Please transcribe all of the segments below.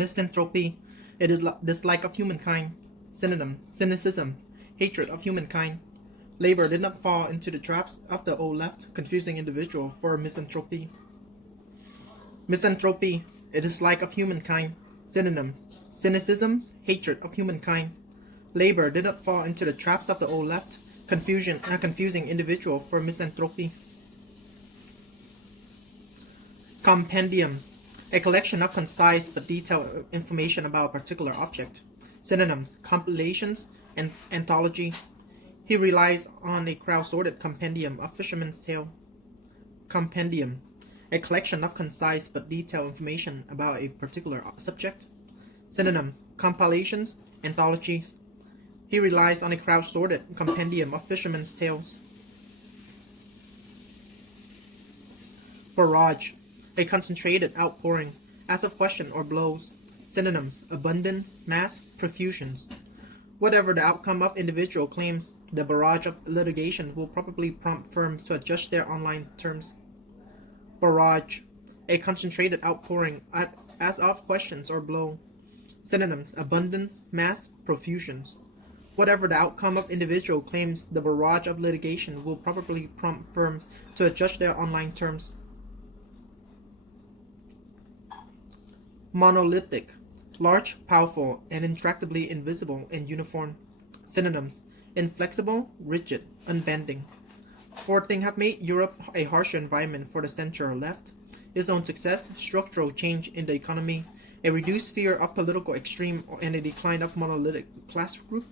Misanthropy, a dislike of humankind. Synonym, cynicism, hatred of humankind. Labor did not fall into the traps of the old left, confusing individual for misanthropy. Misanthropy, a dislike of humankind. Synonyms, cynicism, hatred of humankind. Labor did not fall into the traps of the old left, confusing individual for misanthropy. Compendium, a collection of concise but detailed information about a particular object. Synonyms, compilations, and anthology. He relies on a crowd-sorted compendium of Fisherman's Tale. Compendium, a collection of concise but detailed information about a particular subject. Synonym, compilations, anthologies. He relies on a crowd-sorted compendium of Fisherman's Tales. Barrage, a concentrated outpouring, as of question or blows. Synonyms, abundance, mass, profusions. Whatever the outcome of individual claims, the barrage of litigation will probably prompt firms to adjust their online terms. Barrage, a concentrated outpouring as of questions or blow. Synonyms, abundance, mass, profusions. Whatever the outcome of individual claims, the barrage of litigation will probably prompt firms to adjust their online terms. Monolithic, large, powerful, and intractably invisible and uniform. Synonyms, inflexible, rigid, unbending. Four things have made Europe a harsher environment for the center left: its own success, structural change in the economy, a reduced fear of political extreme, and a decline of monolithic class group.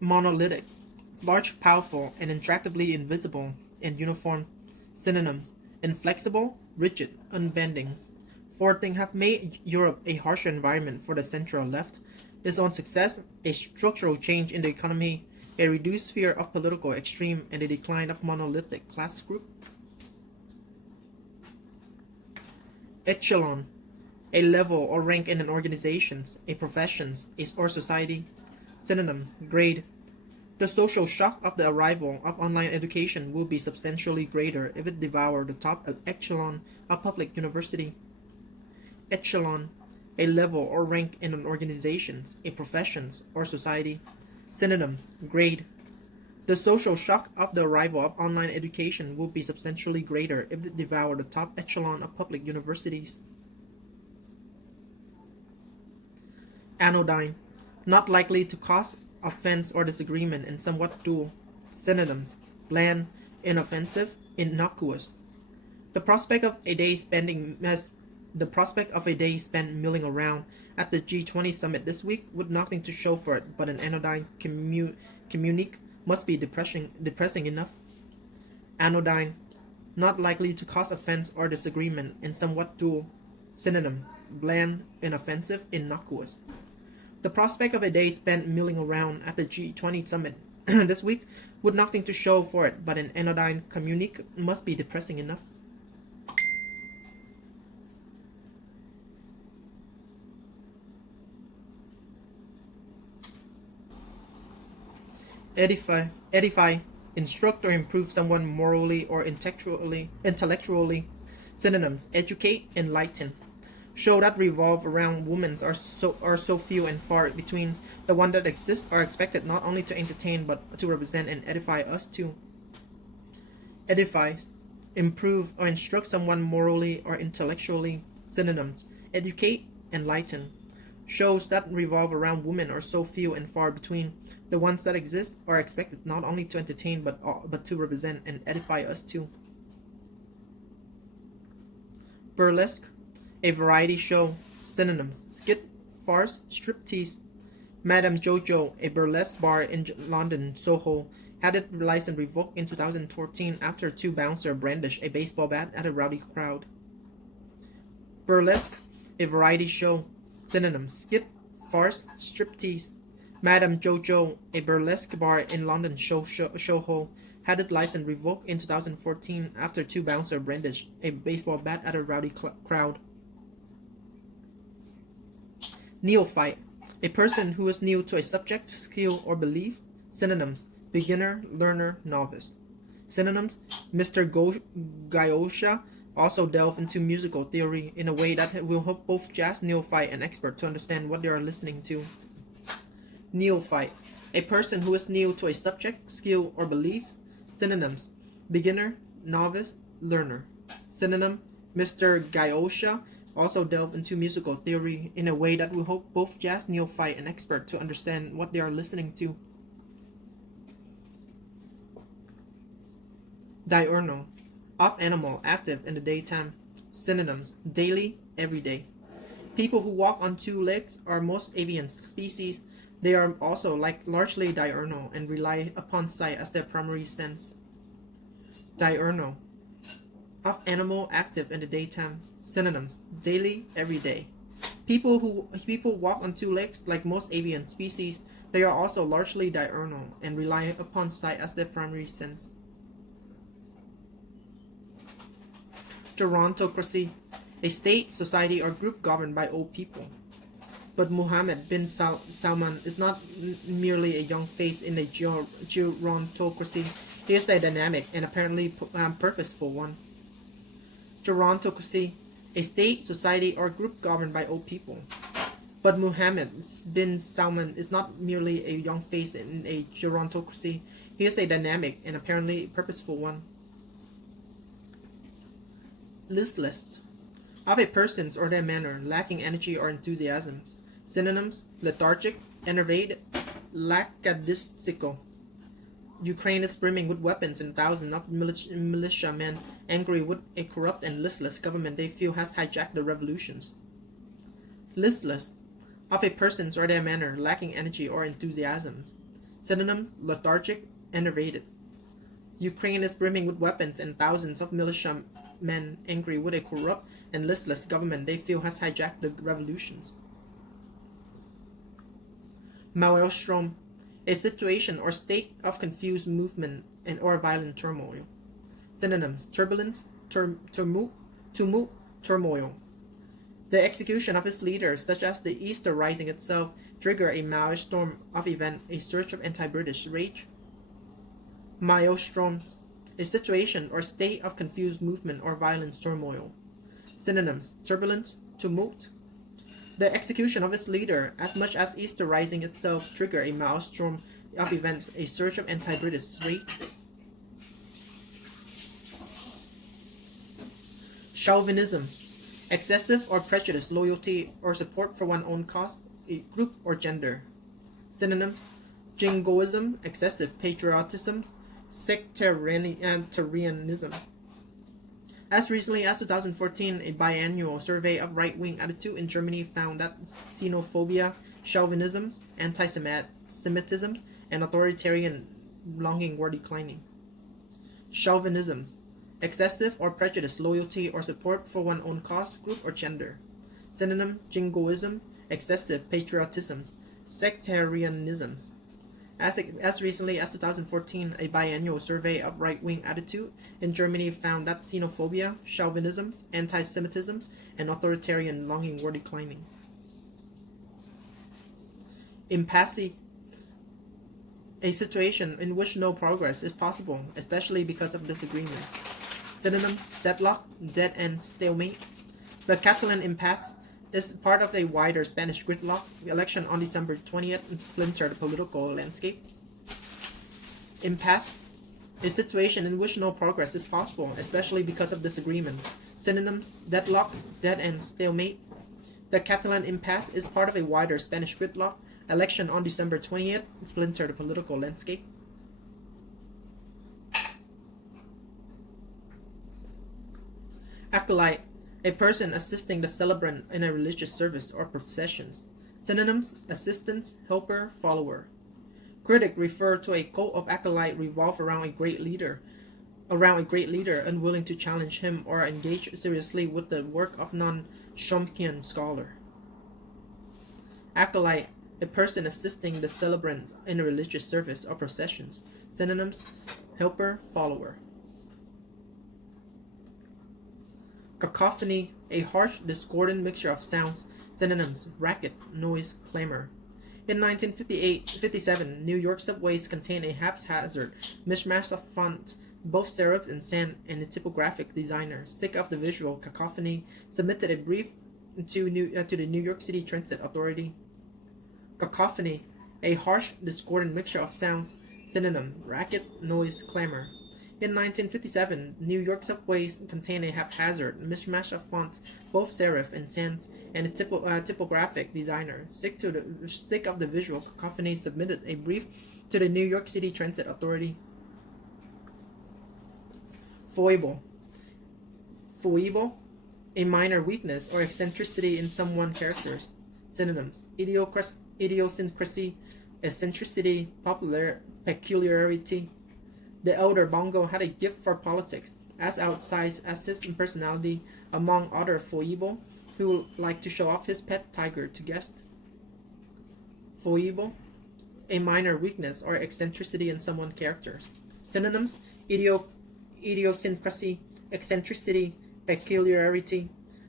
Monolithic, large, powerful, and intractably invisible and uniform. Synonyms, inflexible, rigid, unbending. Four things have made Europe a harsher environment for the central left: its own success, a structural change in the economy, a reduced fear of political extreme, and a decline of monolithic class groups. Echelon, a level or rank in an organization, a profession, or society. Synonym, grade. The social shock of the arrival of online education will be substantially greater if it devoured the top echelon of public university. Echelon, a level or rank in an organization, a profession, or society. Synonyms, grade. The social shock of the arrival of online education will be substantially greater if it devoured the top echelon of public universities. Anodyne, not likely to cause offense or disagreement and somewhat dull. Synonyms, bland, inoffensive, innocuous. The prospect of a day spent milling around at the G20 summit this week with nothing to show for it but an anodyne communique must be depressing enough. Anodyne, not likely to cause offense or disagreement and somewhat dull. Synonym, bland, inoffensive, innocuous. The prospect of a day spent milling around at the G20 summit this week with nothing to show for it but an anodyne communique must be depressing enough. Edify, instruct or improve someone morally or intellectually. Synonyms, educate, enlighten. Show that revolve around women are so few and far between. The ones that exist are expected not only to entertain but to represent and edify us too. Edify, improve or instruct someone morally or intellectually. Synonyms, educate, enlighten. Shows that revolve around women are so few and far between. The ones that exist are expected not only to entertain but to represent and edify us too. Burlesque, a variety show. Synonyms, skit, farce, striptease. Madame Jojo, a burlesque bar in London, Soho, had its license revoked in 2014 after two bouncers brandished a baseball bat at a rowdy crowd. Burlesque, a variety show. Synonyms, skit, farce, striptease. Madame Jojo, a burlesque bar in London, Soho, had its license revoked in 2014 after two bouncers brandished a baseball bat at a rowdy crowd. Neophyte, a person who is new to a subject, skill, or belief. Synonyms, beginner, learner, novice. Synonyms, Mr. Gayosha, Also delve into musical theory in a way that will help both jazz neophyte and expert to understand what they are listening to. Neophyte, a person who is new to a subject, skill, or belief. Synonyms: beginner, novice, learner. Synonym: Mr. Gyosha also delve into musical theory in a way that will help both jazz neophyte and expert to understand what they are listening to. Diurnal, off animal, active in the daytime. Synonyms: daily, everyday. People who walk on two legs are most avian species. They are also largely diurnal and rely upon sight as their primary sense. Diurnal, off animal, active in the daytime. Synonyms: daily, everyday. People walk on two legs like most avian species. They are also largely diurnal and rely upon sight as their primary sense. Gerontocracy, a state, society, or group governed by old people. But Mohammed bin Salman is not merely a young face in a gerontocracy. He is a dynamic and apparently purposeful one. Gerontocracy, a state, society, or group governed by old people. But Mohammed bin Salman is not merely a young face in a gerontocracy. He is a dynamic and apparently purposeful one. Listless, of a person's or their manner, lacking energy or enthusiasm. Synonyms: lethargic, enervated, lackadaisical. Ukraine is brimming with weapons and thousands of militiamen angry with a corrupt and listless government they feel has hijacked the revolutions. Listless, of a person's or their manner, lacking energy or enthusiasm. Synonyms: lethargic, enervated. Ukraine is brimming with weapons and thousands of militiamen angry with a corrupt and listless government they feel has hijacked the revolutions. Maelstrom, a situation or state of confused movement and or violent turmoil. Synonyms: turbulence, tumult, turmoil. The execution of its leaders, such as the Easter Rising itself, trigger a maelstrom of event, a surge of anti-British rage. Maelstroms, a situation or state of confused movement or violent turmoil. Synonyms: turbulence, tumult. The execution of its leader, as much as Easter Rising itself, trigger a maelstrom of events, a surge of anti-British rage. Chauvinisms, excessive or prejudiced loyalty or support for one's own cause, a group, or gender. Synonyms: jingoism, excessive patriotism, sectarianism. As recently as 2014, a biannual survey of right-wing attitude in Germany found that xenophobia, chauvinism, anti-Semitism, and authoritarian longing were declining. Chauvinisms, excessive or prejudiced loyalty or support for one's own cause, group, or gender. Synonym: jingoism, excessive patriotism, sectarianism. As recently as 2014, a biannual survey of right-wing attitude in Germany found that xenophobia, chauvinism, anti-Semitism, and authoritarian longing were declining. Impasse, a situation in which no progress is possible, especially because of disagreement. Synonyms: deadlock, dead end, stalemate. The Catalan impasse is part of a wider Spanish gridlock. The election on December 20th splintered the political landscape. Impasse, a situation in which no progress is possible, especially because of disagreement. Synonyms: deadlock, dead end, stalemate. The Catalan impasse is part of a wider Spanish gridlock. Election on December 20th splintered the political landscape. Acolyte, a person assisting the celebrant in a religious service or processions. Synonyms: assistant, helper, follower. Critic refer to a cult of acolyte revolved around a great leader unwilling to challenge him or engage seriously with the work of non-Chomsky scholar. Acolyte, a person assisting the celebrant in a religious service or processions. Synonyms: helper, follower. Cacophony, a harsh, discordant mixture of sounds. Synonyms: racket, noise, clamor. In 1957, New York subways contained a haphazard mishmash of font Both serif and sans and a typographic designer, sick of the visual cacophony, submitted a brief to the New York City Transit Authority. Cacophony, a harsh, discordant mixture of sounds. Synonym: racket, noise, clamor. In 1957, New York subways contained a haphazard mishmash of fonts, both serif and sans, and a typographic designer, sick of the visual cacophony, submitted a brief to the New York City Transit Authority. Foible. Foible, a minor weakness or eccentricity in someone's characters. Synonyms: idiosyncrasy, eccentricity, peculiarity. The elder Bongo had a gift for politics, as outsized as his personality, among other foible, who liked to show off his pet tiger to guests. Foible, a minor weakness or eccentricity in someone's characters. Synonyms: idiosyncrasy, eccentricity, peculiarity.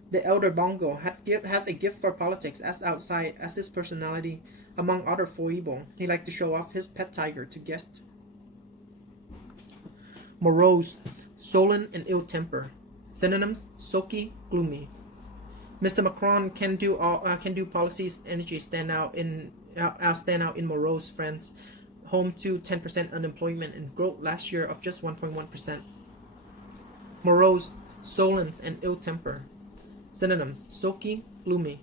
The elder Bongo has a gift for politics, as outside as his personality, among other foible. He liked to show off his pet tiger to guests. Morose, sullen and ill temper. Synonyms: sulky, gloomy. Mr. Macron can do policies energy stand out in morose France, home to 10% unemployment and growth last year of just 1.1%. Morose, sullen and ill temper. Synonyms: sulky, gloomy.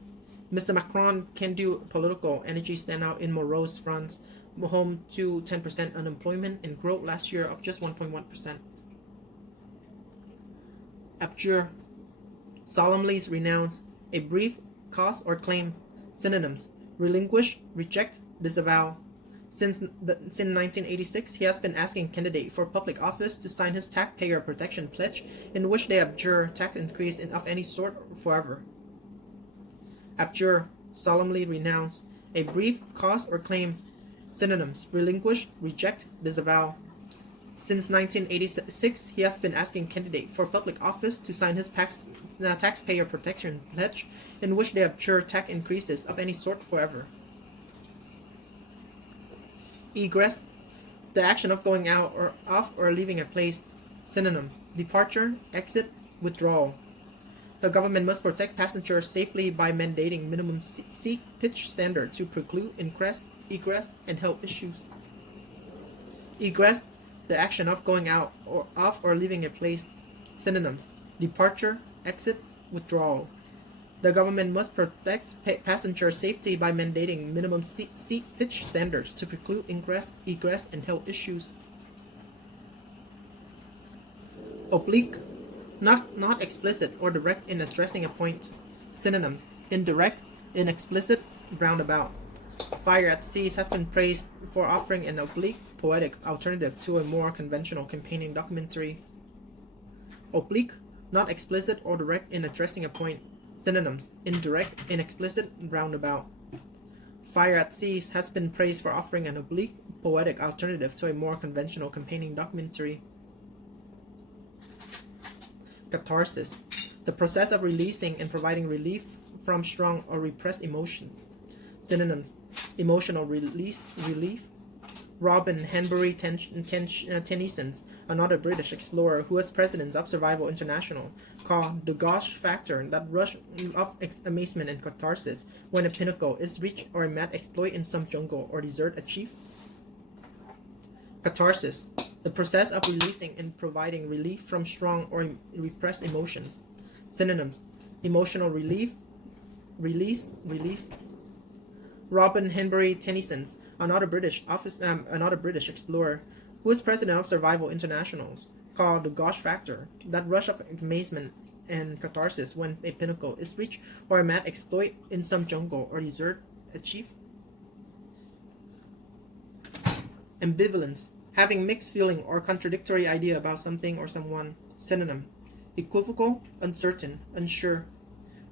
Mr. Macron can do political energy stand out in morose France, home to 10% unemployment and growth last year of just 1.1%. Abjure, solemnly renounce, a brief, cause or claim. Synonyms: relinquish, reject, disavow. Since 1986, he has been asking candidates for public office to sign his taxpayer protection pledge, in which they abjure tax increase of any sort forever. Abjure, solemnly renounce, a brief, cause or claim. Synonyms: relinquish, reject, disavow. Since 1986, he has been asking candidates for public office to sign his taxpayer protection pledge, in which they abjure tax increases of any sort forever. Egress, the action of going out or off or leaving a place. Synonyms: departure, exit, withdrawal. The government must protect passengers safely by mandating minimum seat pitch standards to preclude ingress, egress, and health issues. Egress, the action of going out or off or leaving a place. Synonyms: departure, exit, withdrawal. The government must protect passenger safety by mandating minimum seat pitch standards to preclude ingress, egress, and health issues. Oblique, not explicit or direct in addressing a point. Synonyms: indirect, inexplicit, roundabout. Fire at Seas has been praised for offering an oblique, poetic alternative to a more conventional campaigning documentary. Oblique, not explicit or direct in addressing a point. Synonyms: indirect, inexplicit, roundabout. Fire at Seas has been praised for offering an oblique, poetic alternative to a more conventional campaigning documentary. Catharsis, the process of releasing and providing relief from strong or repressed emotions. Synonyms: emotional relief. Robin Hanbury Tennyson, another British explorer who was president of Survival International, called the gosh factor that rush of amazement and catharsis when a pinnacle is reached or a mad exploit in some jungle or desert achieved. Catharsis, the process of releasing and providing relief from strong or repressed emotions. Synonyms: emotional relief, release, relief. Robin Hanbury Tennyson, another British explorer who was president of Survival International, called the gosh factor that rush of amazement and catharsis when a pinnacle is reached or a mad exploit in some jungle or desert achieved. Ambivalence, having mixed feeling or contradictory idea about something or someone. Synonym: equivocal, uncertain, unsure.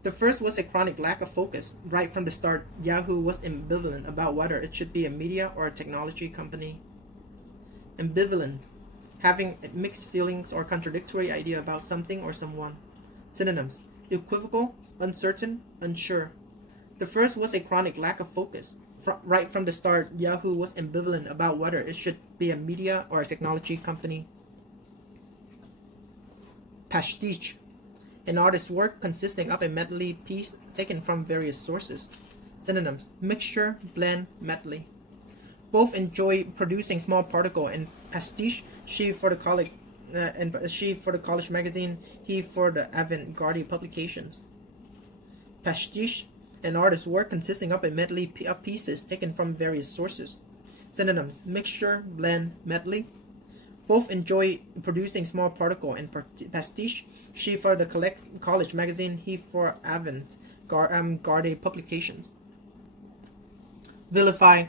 The first was a chronic lack of focus. Right from the start, Yahoo was ambivalent about whether it should be a media or a technology company. Ambivalent, having mixed feelings or contradictory idea about something or someone. Synonyms: equivocal, uncertain, unsure. The first was a chronic lack of focus. Right from the start, Yahoo was ambivalent about whether it should be a media or a technology company. Pastiche, an artist's work consisting of a medley piece taken from various sources. Synonyms: mixture, blend, medley. Both enjoy producing small particle and pastiche. She for the college magazine, he for the avant-garde publications. Pastiche, an artist's work consisting of a medley of pieces taken from various sources. Synonyms: mixture, blend, medley. Both enjoy producing small particle and pastiche. She for the college magazine, he for avant-garde publications. Vilify.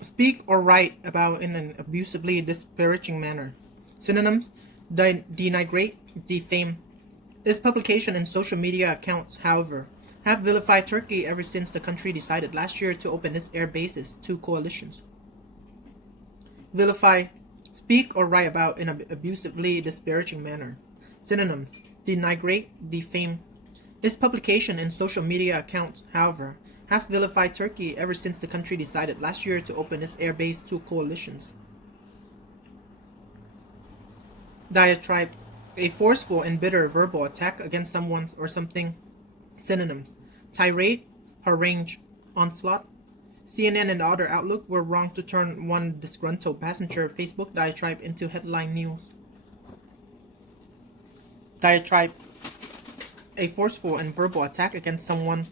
Speak or write about in an abusively disparaging manner. Synonyms: denigrate, defame. This publication and social media accounts, however, have vilified Turkey ever since the country decided last year to open its air bases to coalitions. Vilify. Speak or write about in an abusively disparaging manner. Synonyms: denigrate, defame. This publication and social media accounts, however, have vilified Turkey ever since the country decided last year to open its air base to coalitions. Diatribe. A forceful and bitter verbal attack against someone or something. Synonyms: tirade, harangue, onslaught. CNN and other outlook were wrong to turn one disgruntled passenger Facebook diatribe into headline news. Diatribe. A forceful and verbal attack against someone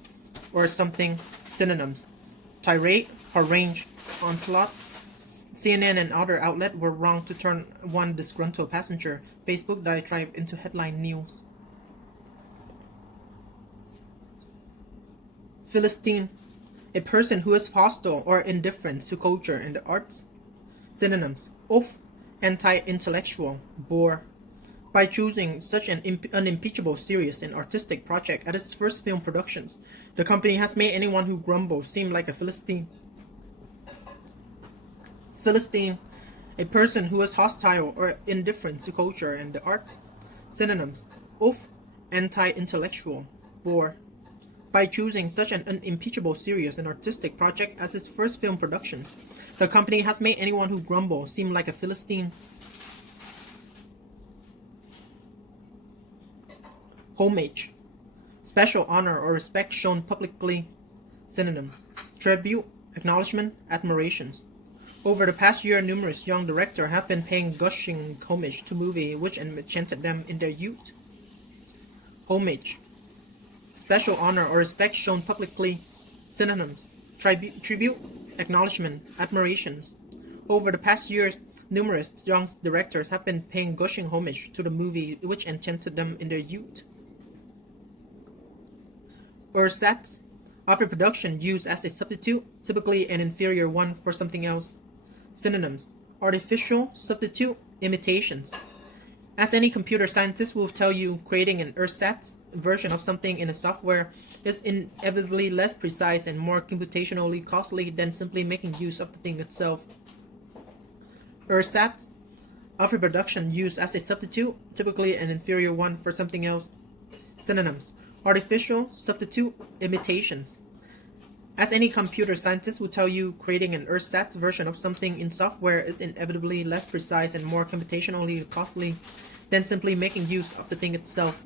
or something. Synonyms: tirade, harangue, onslaught. CNN and other outlet were wrong to turn one disgruntled passenger Facebook diatribe into headline news. Philistine. A person who is hostile or indifferent to culture and the arts. Synonyms: oaf, anti-intellectual, bore. By choosing such an unimpeachable, serious, and artistic project at its first film productions, the company has made anyone who grumbles seem like a Philistine. Philistine. A person who is hostile or indifferent to culture and the arts. Synonyms: oaf, anti-intellectual, bore. By choosing such an unimpeachable, serious, and artistic project as its first film productions, the company has made anyone who grumbles seem like a Philistine. Homage. Special honor or respect shown publicly. Synonyms: tribute, acknowledgement, admirations. Over the past year, numerous young directors have been paying gushing homage to movies which enchanted them in their youth. Homage. Special honor or respect shown publicly. Synonyms: tribute, acknowledgement, admirations. Over the past years, numerous young directors have been paying gushing homage to the movie which enchanted them in their youth. Ersatz. After production, used as a substitute, typically an inferior one for something else. Synonyms: artificial, substitute, imitations. As any computer scientist will tell you, creating an ersatz version of something in a software is inevitably less precise and more computationally costly than simply making use of the thing itself. Ersatz. After production, used as a substitute, typically an inferior one for something else. Synonyms: artificial, substitute, imitations. As any computer scientist will tell you, creating an ersatz version of something in software is inevitably less precise and more computationally costly than simply making use of the thing itself.